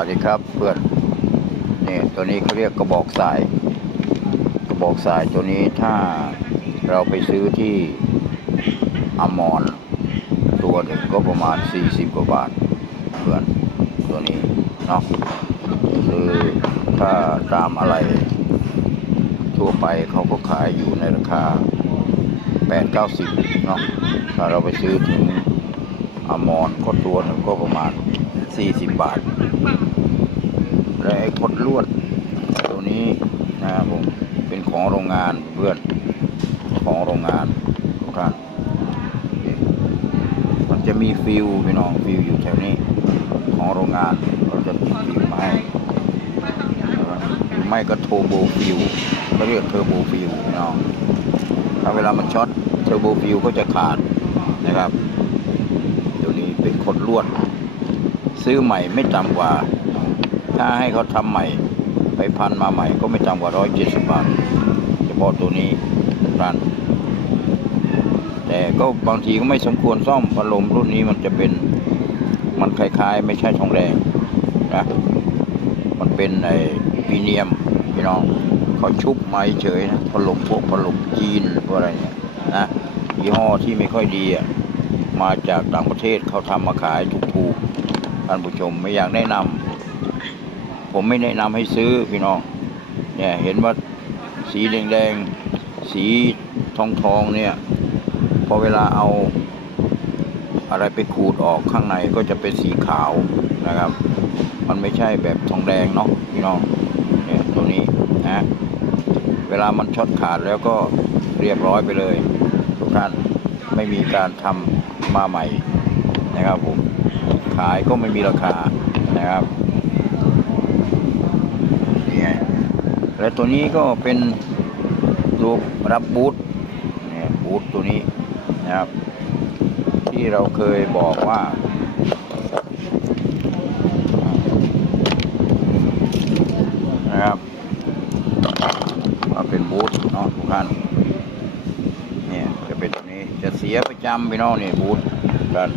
วัสดีครับเพื่อนนี่ตัวนี้เขาเรียกกระบอกทราย กระบอกทรายตัวนี้ถ้าเราไปซื้อที่อมรตัวหนึ่งก็ประมาณ 40 กว่าบาทเพื่อนตัวนี้เนาะหรือถ้าตามอะไรทั่วไปเขาก็ขายอยู่ในราคา 8 90เนาะถ้าเราไปซื้อถึงอมรก็ตัวหนึ่งก็ประมาณ 40บาท และไอ้คดลวดตัวนี้นะครับผมเป็นของโรงงานเพื่อนของโรงงานทุกท่านมันจะมีฟิวพี่น้องฟิวอยู่แถวนี้ ของโรงงานเราจะติดฟิวมาให้ไม่ก็โทโบฟิวเขาเรียกเทอร์โบฟิวพี่น้องถ้าเวลามันช็อตเทอร์โบฟิวก็จะขาดนะครับ ตัวนี้เป็นคดลวด ซื้อใหม่ไม่ต่ำกว่า ถ้าให้เขาทำใหม่ ไปพันมาใหม่ก็ไม่ต่ำกว่าร้อยเจ็ดสิบบาทเฉพาะตัวนี้ร้านแต่ก็บางทีก็ไม่สมควรซ่อมพัดลมรุ่นนี้มันจะเป็นมันคล้าย ๆ ไม่ใช่ทองแดงนะมันเป็นไอ้พีเนียมพี่น้องเขาชุบไม้เฉยนะพัดลมพวกพัดลมจีนพวกอะไรเนี่ยนะยี่ห้อที่ไม่ค่อยดีอะมาจากต่างประเทศเขาทำมาขายถูกๆ ท่านผู้ชมไม่อยากแนะนำผมไม่แนะนำให้ซื้อพี่น้องเนี่ยเห็นว่าสีแดงๆสีทองทองๆเนี่ยพอเวลาเอาอะไรไปขูดออกข้างในก็จะเป็นสีขาวนะครับ มันไม่ใช่แบบทองแดงเนาะพี่น้องเนี่ยตัวนี้นะเวลามันช็อตขาดแล้วก็เรียบร้อยไปเลยทุกท่านไม่มีการทำมาใหม่นะครับผม ขายก็ไม่มีราคานะครับนี่ไงและตัวนี้ก็เป็นตัวรับบูทเนี่ยบูทตัวนี้นะครับ ที่เราเคยบอกว่านะครับมาเป็นบูธเนาะทุกท่านเนี่ยจะเป็นตัวนี้จะเสียประจำไปเนาะนี่บูธด้าน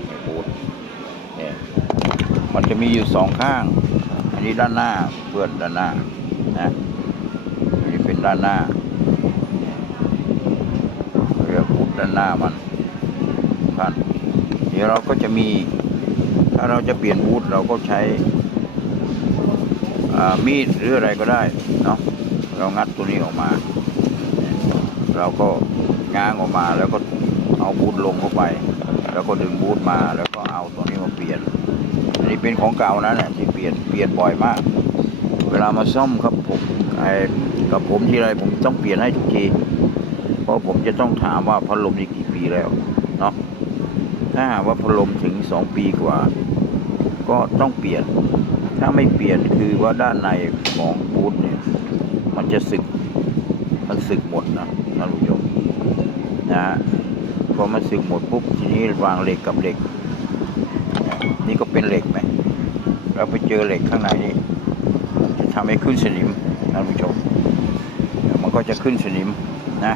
มันจะมีอยู่สองข้าง อันนี้ด้านหน้าเพื่อนด้านหน้านะอันนี้เป็นด้านหน้าเรียกด้านหน้ามันทุกท่านเดี๋ยวเราก็จะมี ถ้าเราจะเปลี่ยนบูธเราก็ใช้มีดหรืออะไรก็ได้เนาะเรางัดตัวนี้ออกมา เราก็ง้างออกมาแล้วก็เอาบูทลงเข้าไป แล้วก็ดึงบูทมาแล้วก็เอาตัวนี้มาเปลี่ยน อันนี้เป็นของเก่านะเนี่ยที่เปลี่ยนเปลี่ยนบ่อยมาก เวลามาซ่อมครับผมไอ้กับผมที่ไรผมต้องเปลี่ยนให้ทุกทีเพราะผมจะต้องถามว่าพัดลมนี่กี่ปีแล้วเนาะถ้าหากว่าพัดลมถึงสองปีกว่า ก็ต้องเปลี่ยน ถ้าไม่เปลี่ยนคือว่าด้านในของบูธเนี่ยมันจะสึกมันสึกหมดนะท่านผู้ชมนะฮะ พอมันสึกหมดปุ๊บทีนี้วางเหล็กกับเหล็ก นี่ก็เป็นเหล็กไหมเราไปเจอเหล็กข้างในนี่จะทำให้ขึ้นสนิมท่านผู้ชมมันก็จะขึ้นสนิมนะ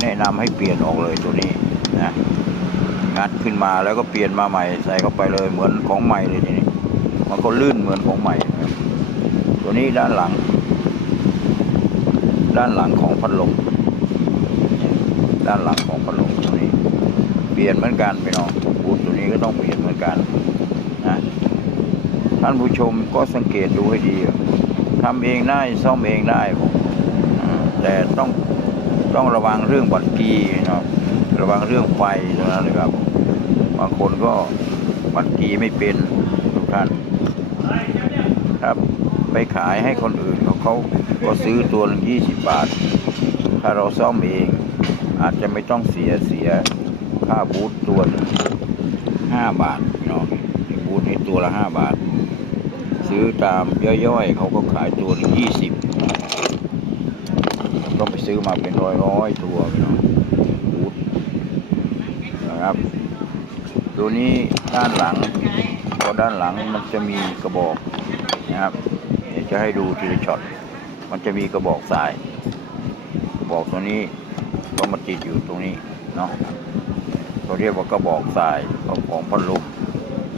แนะนำให้เปลี่ยนออกเลยตัวนี้นะงัดขึ้นมาแล้วก็เปลี่ยนมาใหม่ใส่เข้าไปเลยเหมือนของใหม่เลยทีนี้มันก็ลื่นเหมือนของใหม่ ตัวนี้ด้านหลัง ด้านหลังของพัดลมด้านหลังของพัดลม ลี่ยนเหมือนกันไปน้องบูทตัวนี้ก็ต้องเปลี่ยนเหมือนกันนะท่านผู้ชมก็สังเกตดูให้ดีทำเองได้ซ่อมเองได้ผมแต่ต้องต้องระวังเรื่องบัตรกีนาะระวังเรื่องไฟตรงนั้นเลยครับ บางคนก็บัตรกีไม่เป็นทุกท่านครับไปขายให้คนอื่นเขาเขาก็ซื้อตัวหนึ่งยี่สิบบาท ถ้าเราซ่อมเองอาจจะไม่ต้องเสียเสีย ค่าบูธตัวห้าบาทพี่น้องบูธนี่ตัวละห้าบาท ซื้อตามย่อยๆเขาก็ขายตัวหนึ่ยี่สิบก็ไปซื้อมาเป็นร้อยร้อยๆตัวพี่น้องบูธนะครับ ตัวนี้ด้านหลังพอด้านหลังมันจะมีกระบอกนะครับเดี๋ยวจะให้ดูทีละช็อตมันจะมีกระบอกทรายกระบอกตัวนี้ก็มาติดอยู่ตรงนี้เนาะ เขาเรียกว่ากระบอกทรายของพัดลม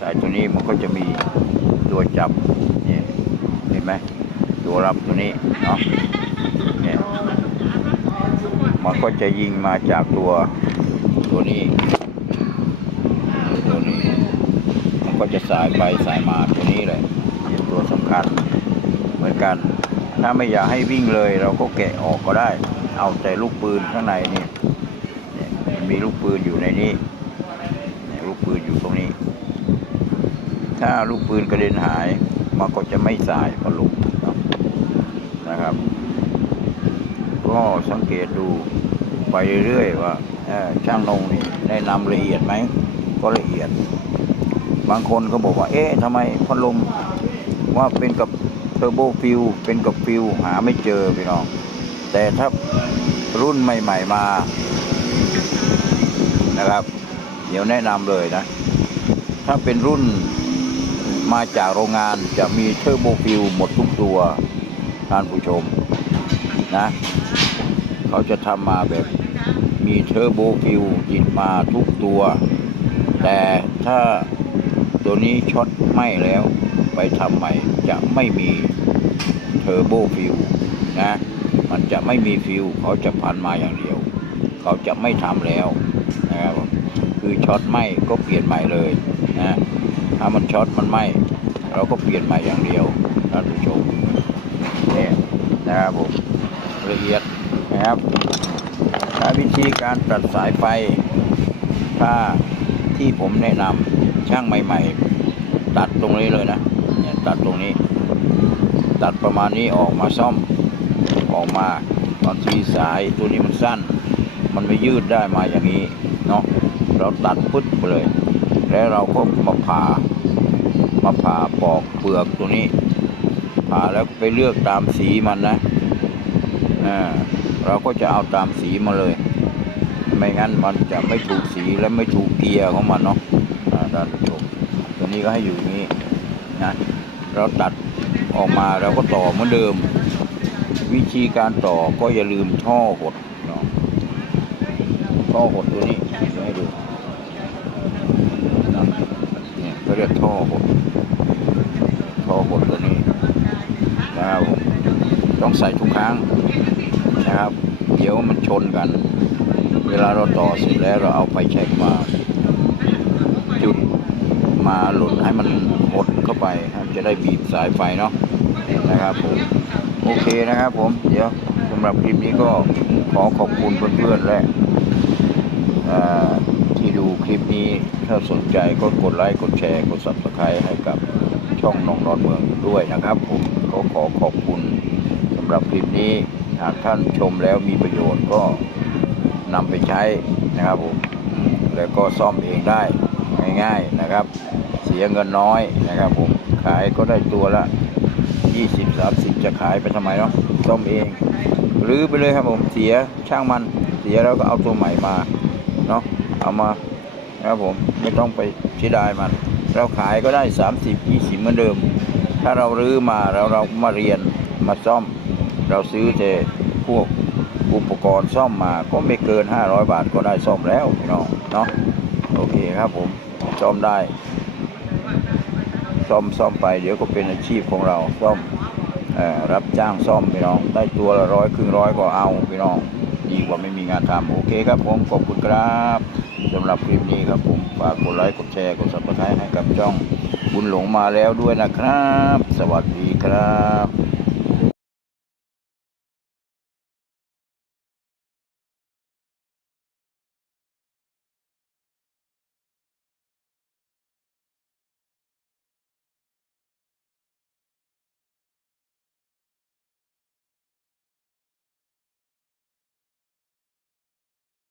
สายตัวนี้มันก็จะมีตัวจับนี่เห็นไหมตัวรับตัวนี้เนาะเนี่ยมันก็จะยิงมาจากตัวตัวนี้ตัวนี้ มันก็จะสายไปสายมาตัวนี้เลยเป็นตัวสำคัญเหมือนกัน ถ้าไม่อยากให้วิ่งเลย เราก็แกะออกก็ได้ เอาแต่ลูกปืนข้างในนี่ มีลูกปืนอยู่ในนี้ ลูกปืนอยู่ตรงนี้ ถ้าลูกปืนกระเด็นหายมันก็จะไม่สายพอลุกนะครับ ก็สังเกตดูไปเรื่อยๆว่าช่างนงนี่แนะนำละเอียดไหม ก็ละเอียด บางคนก็บอกว่า เอ๊ะทำไมพัดลมว่าเป็นกับเทอร์โบฟิวเป็นกับฟิวหาไม่เจอพี่น้อง แต่ถ้ารุ่นใหม่ ๆ มา นะครับ เดี๋ยวแนะนำเลยนะ ถ้าเป็นรุ่นมาจากโรงงานจะมีเทอร์โบฟิวหมดทุกตัวท่านผู้ชมนะ เขาจะทำมาแบบมีเทอร์โบฟิวติดมาทุกตัว แต่ถ้าตัวนี้ช็อตไม้แล้วไปทำใหม่จะไม่มีเทอร์โบฟิวนะ มันจะไม่มีฟิวเขาจะพันมาอย่างเดียว เขาจะไม่ทำแล้วนะครับคือช็อตไหมก็เปลี่ยนใหม่เลยนะถ้ามันช็อตมันไหมเราก็เปลี่ยนใหม่อย่างเดียวท่านผู้ชมเนี่ยนะครับผมละเอียดนะครับถ้าวิธีการตัดสายไฟ ถ้าที่ผมแนะนำช่างใหม่ ๆ ตัดตรงนี้เลยนะเนี่ยตัดตรงนี้ ตัดประมาณนี้ออกมาซ่อมออกมาบางทีสายตัวนี้มันสั้น มันไม่ยืดได้มาอย่างนี้เนาะเราตัดปึ๊ดไปเลย แล้วเราก็มาผ่ามาผ่าปอกเปลือกตัวนี้ ผ่าแล้วไปเลือกตามสีมันนะอ่าเราก็จะเอาตามสีมาเลย ไม่งั้นมันจะไม่ถูกสีและไม่ถูกเกียร์ของมันเนาะอ่าท่านผู้ชมตัวนี้ก็ให้อยู่นี้นะเราตัดออกมาเราก็ต่อเหมือนเดิม วิธีการต่อก็อย่าลืมท่อหด ท่อหดตัวนี้ให้ดูเนี่ยเขาเรียกท่อหดท่อหดตัวนี้นะครับต้องใส่ทุกครั้งนะครับ เดี๋ยวมันชนกัน เวลาเราต่อเสร็จแล้วเราเอาไฟแช็กมา จุดมาหลุดให้มันหดเข้าไปครับจะได้บีบสายไฟเนาะนะครับผมโอเคนะครับผมเดี๋ยวสำหรับคลิปนี้ก็ขอขอบคุณเพื่อนๆและ ที่ดูคลิปนี้ถ้าสนใจก็กดไลค์กดแชร์กด subscribe ให้กับช่องน้องนอนเมืองด้วยนะครับ ผมก็ขอขอบคุณสำหรับคลิปนี้หากท่านชมแล้วมีประโยชน์ก็นำไปใช้นะครับผมแล้วก็ซ่อมเองได้ง่ายๆนะครับ เสียเงินน้อยนะครับผมขายก็ได้ตัวละ 20 30 จะขายไปทำไมเนาะซ่อมเองหรือไปเลยครับผมเสียช่างมันเสียแล้วก็เอาตัวใหม่มา เนาะเอามานะครับผมไม่ต้องไปเสียดายมัน เราขายก็ได้ 30 20เหมือนเดิม ถ้าเรารื้อมาแล้วเรามาเรียนมาซ่อม เราซื้อแต่พวกอุปกรณ์ซ่อมมาก็ไม่เกิน 500 บาทก็ได้ซ่อมแล้วพี่น้องเนาะโอเคครับผมซ่อมได้ ซ่อมซ่อมไป เดี๋ยวก็เป็นอาชีพของเราซ่อมรับจ้างซ่อมพี่น้อง ได้ตัวละร้อยครึ่งร้อยก็เอาพี่น้อง ดีกว่าไม่มีงานทำโอเคครับผมขอบคุณครับสำหรับคลิปนี้ครับผมฝากกดไลค์กดแชร์กดซับสไครต์ให้กับช่องบุญหลงมาแล้วด้วยนะครับ สวัสดีครับ